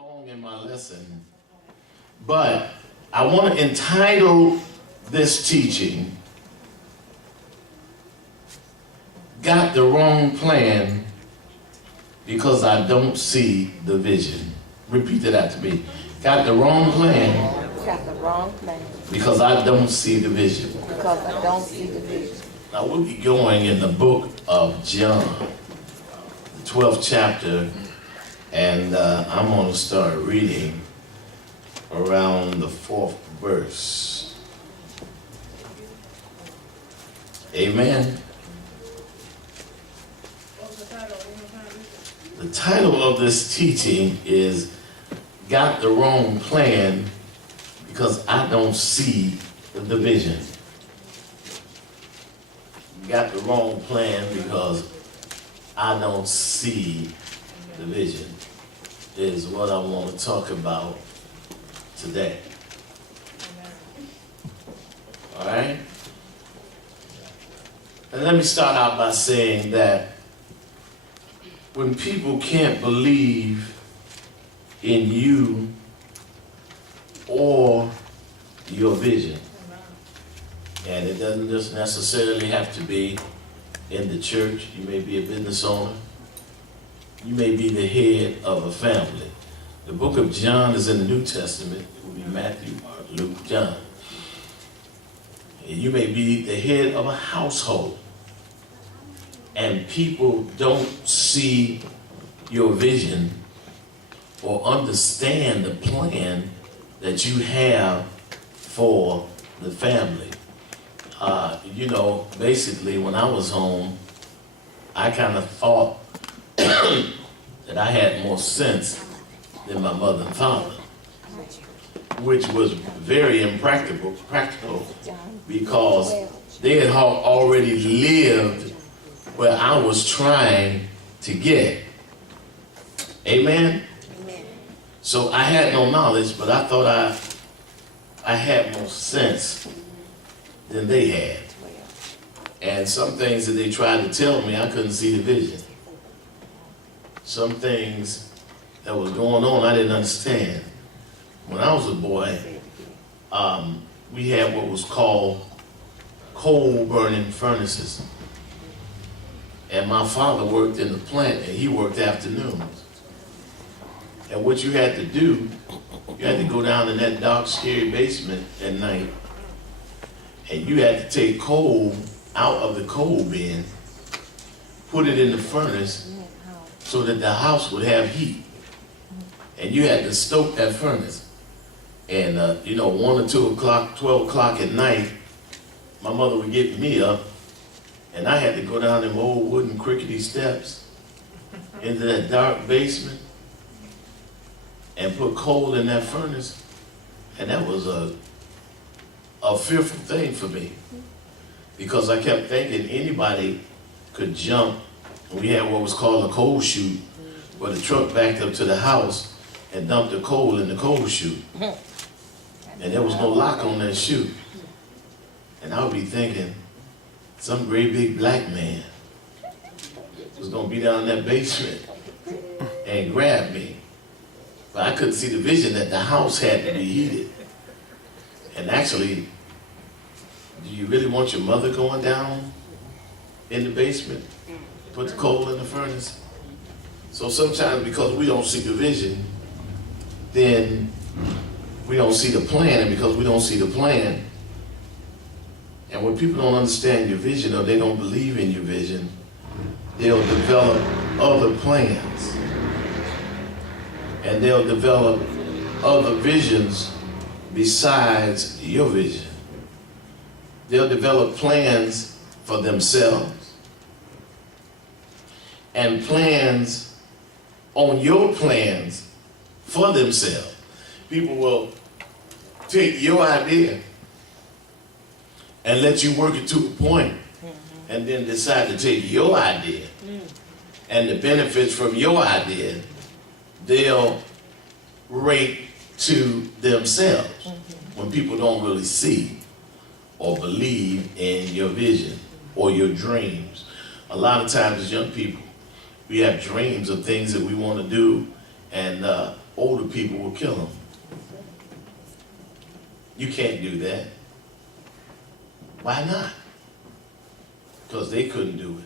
long in my lesson, but I want to entitle this teaching, Got the Wrong Plan Because I Don't See the Vision. Repeat that after me. Got the wrong plan. Got the wrong plan. Because I don't see the vision. Because I don't see the vision. Now we'll be going in the book of John, the 12th chapter, and I'm going to start reading around the 4th verse. Amen. The title of this teaching is Got the Wrong Plan Because I Don't See the Vision. Got the wrong plan because I don't see the vision is what I want to talk about today. All right? And let me start out by saying that when people can't believe in you or your vision, and it doesn't just necessarily have to be in the church. You may be a business owner. You may be the head of a family. The book of John is in the New Testament. It will be Matthew, Mark, Luke, John. And you may be the head of a household. And people don't see your vision or understand the plan that you have for the family. Basically, when I was home, I kind of thought that I had more sense than my mother and father, which was very impractical because they had already lived where I was trying to get. Amen? Amen. So I had no knowledge, but I thought I had more sense than they had. And some things that they tried to tell me, I couldn't see the vision. Some things that was going on, I didn't understand. When I was a boy, we had what was called coal-burning furnaces. And my father worked in the plant, and he worked afternoons. And what you had to do, you had to go down in that dark, scary basement at night, and you had to take coal out of the coal bin, put it in the furnace so that the house would have heat. And you had to stoke that furnace. And 1 or 2 o'clock, 12 o'clock at night, my mother would get me up, and I had to go down them old wooden crickety steps into that dark basement and put coal in that furnace. And that was a fearful thing for me, because I kept thinking anybody could jump. We had what was called a coal chute, where the truck backed up to the house and dumped the coal in the coal chute. And there was no lock on that chute. And I would be thinking, some great big black man was gonna be down in that basement and grab me. But I couldn't see the vision that the house had to be heated. And actually, do you really want your mother going down in the basement, put the coal in the furnace? So sometimes because we don't see the vision, then we don't see the plan, and because we don't see the plan, and when people don't understand your vision or they don't believe in your vision, they'll develop other plans. And they'll develop other visions besides your vision. They'll develop plans for themselves and plans on your plans for themselves. People will take your idea and let you work it to a point, and then decide to take your idea and the benefits from your idea, they'll rate to themselves when people don't really see or believe in your vision or your dreams. A lot of times as young people, we have dreams of things that we want to do, and older people will kill them. You can't do that. Why not? Because they couldn't do it.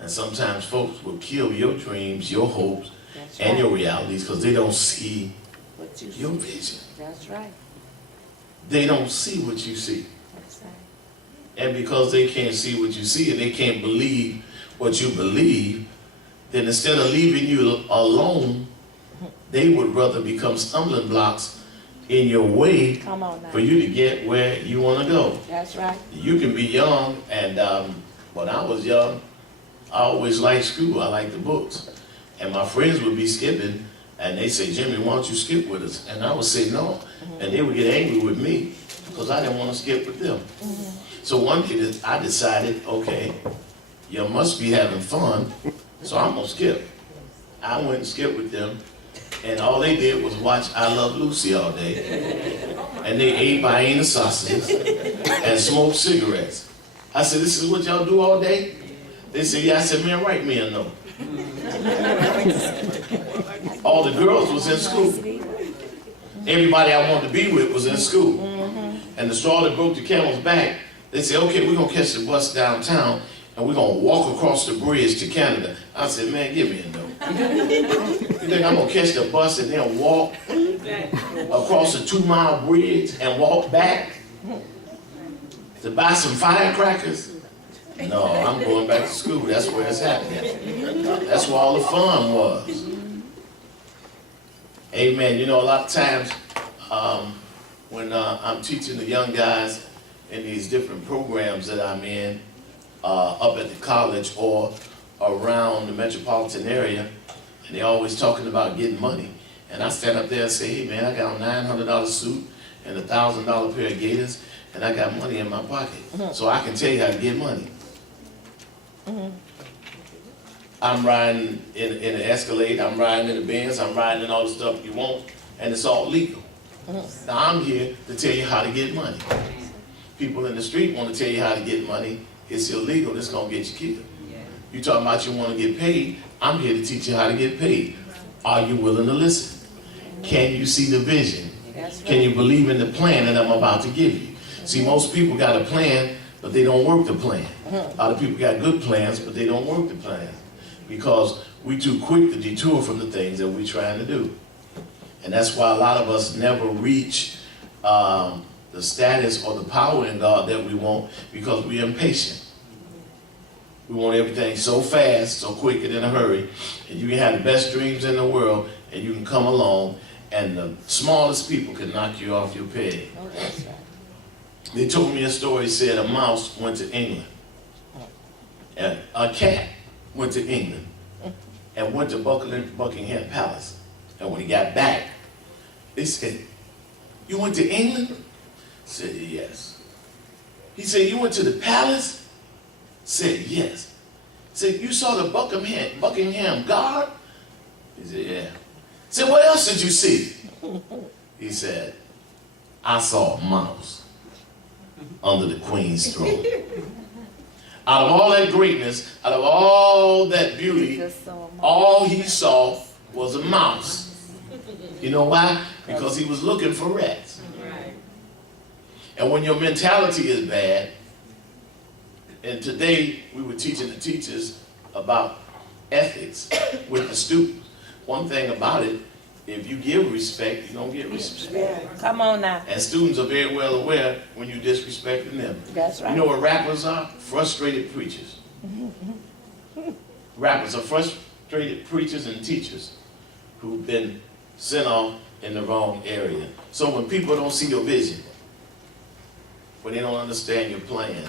And sometimes folks will kill your dreams, your hopes, That's and right. your realities because they don't see What you your see. vision. That's right. They don't see what you see. That's right. And because they can't see what you see and they can't believe what you believe, then instead of leaving you alone, they would rather become stumbling blocks in your way Come on now. for you to get where you want to go. That's right. You can be young, and when I was young, I always liked school. I liked the books. And my friends would be skipping, and they say, Jimmy, why don't you skip with us? And I would say no. And they would get angry with me because I didn't want to skip with them. So one day I decided, okay, you must be having fun, so I'm going to skip. I went and skipped with them, and all they did was watch I Love Lucy all day. And they ate Vienna sausages and smoked cigarettes. I said, this is what y'all do all day? They said, yeah. I said, man, write me a note. All the girls was in school. Everybody I wanted to be with was in school. And the straw that broke the camel's back, they said, okay, we're going to catch the bus downtown and we're going to walk across the bridge to Canada. I said, man, give me a note. You think I'm going to catch the bus and then walk across a 2-mile bridge and walk back to buy some firecrackers? No, I'm going back to school. That's where it's happening. That's where all the fun was. Amen. You know, a lot of times when I'm teaching the young guys in these different programs that I'm in, up at the college or around the metropolitan area, and they're always talking about getting money. And I stand up there and say, hey man, I got a $900 suit and a $1,000 pair of gaiters, and I got money in my pocket. So I can tell you how to get money. I'm riding in an Escalade, I'm riding in a Benz, I'm riding in all the stuff you want, and it's all legal. Now I'm here to tell you how to get money. People in the street want to tell you how to get money. It's illegal, it's gonna get you killed. You talking about you want to get paid, I'm here to teach you how to get paid. Are you willing to listen? Can you see the vision? Can you believe in the plan that I'm about to give you? See, most people got a plan, but they don't work the plan. A lot of people got good plans, but they don't work the plan because we too quick to detour from the things that we're trying to do. And that's why a lot of us never reach the status or the power in God that we want because we're impatient. We want everything so fast, so quick, and in a hurry. And you can have the best dreams in the world, and you can come along, and the smallest people can knock you off your peg. Oh, that's right. They told me a story, said a mouse went to England. And a cat went to England and went to Buckingham Palace. And when he got back, they said, you went to England? Said, yes. He said, you went to the palace? Said, yes. Said, you saw the Buckingham Guard? He said, yeah. Said, what else did you see? He said, I saw a mouse under the Queen's throne. Out of all that greatness, out of all that beauty, all he saw was a mouse. You know why? Because he was looking for rats. And when your mentality is bad, and today we were teaching the teachers about ethics with the students. One thing about it, if you give respect, you're going to get respect. Come on now. And students are very well aware when you're disrespecting them. That's right. You know what rappers are? Frustrated preachers. Rappers are frustrated preachers and teachers who've been sent off in the wrong area. So when people don't see your vision, when they don't understand your plan,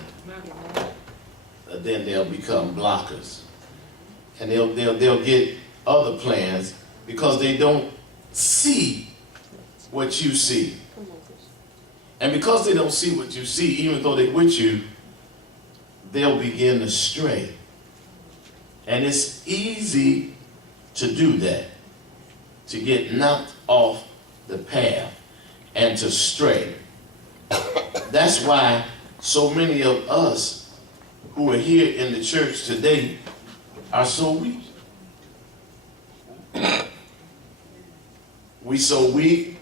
then they'll become blockers. And they'll get other plans because they don't see what you see. And because they don't see what you see, even though they're with you, they'll begin to stray. And it's easy to do that, to get knocked off the path and to stray. That's why so many of us who are here in the church today are so weak. we